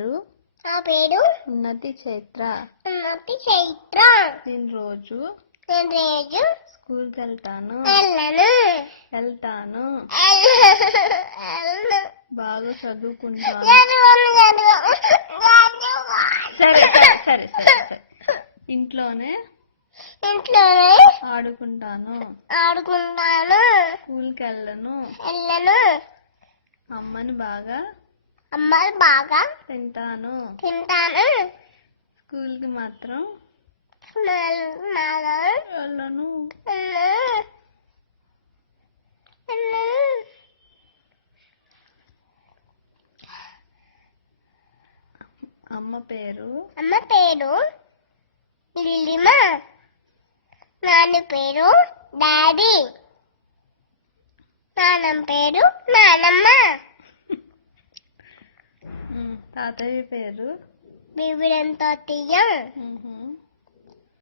నా పేరు ఉన్నతి చైత్ర. నేను రోజు స్కూల్కి వెళ్తాను. బాగా చదువుకుంటాను. సరే సరే సరే సరే. ఇంట్లోనే ఆడుకుంటాను. స్కూల్కి వెళ్ళను. అమ్మని బాగా తింటాను. స్కూల్కి మాత్రం వెళ్ళను. అమ్మ పేరు లిల్లిమ. నాన్న పేరు డాడీ. నాన్నమ్మ పేరు నానమ్మ. తాతయ్య పేరు బీబీడంతో తీయం.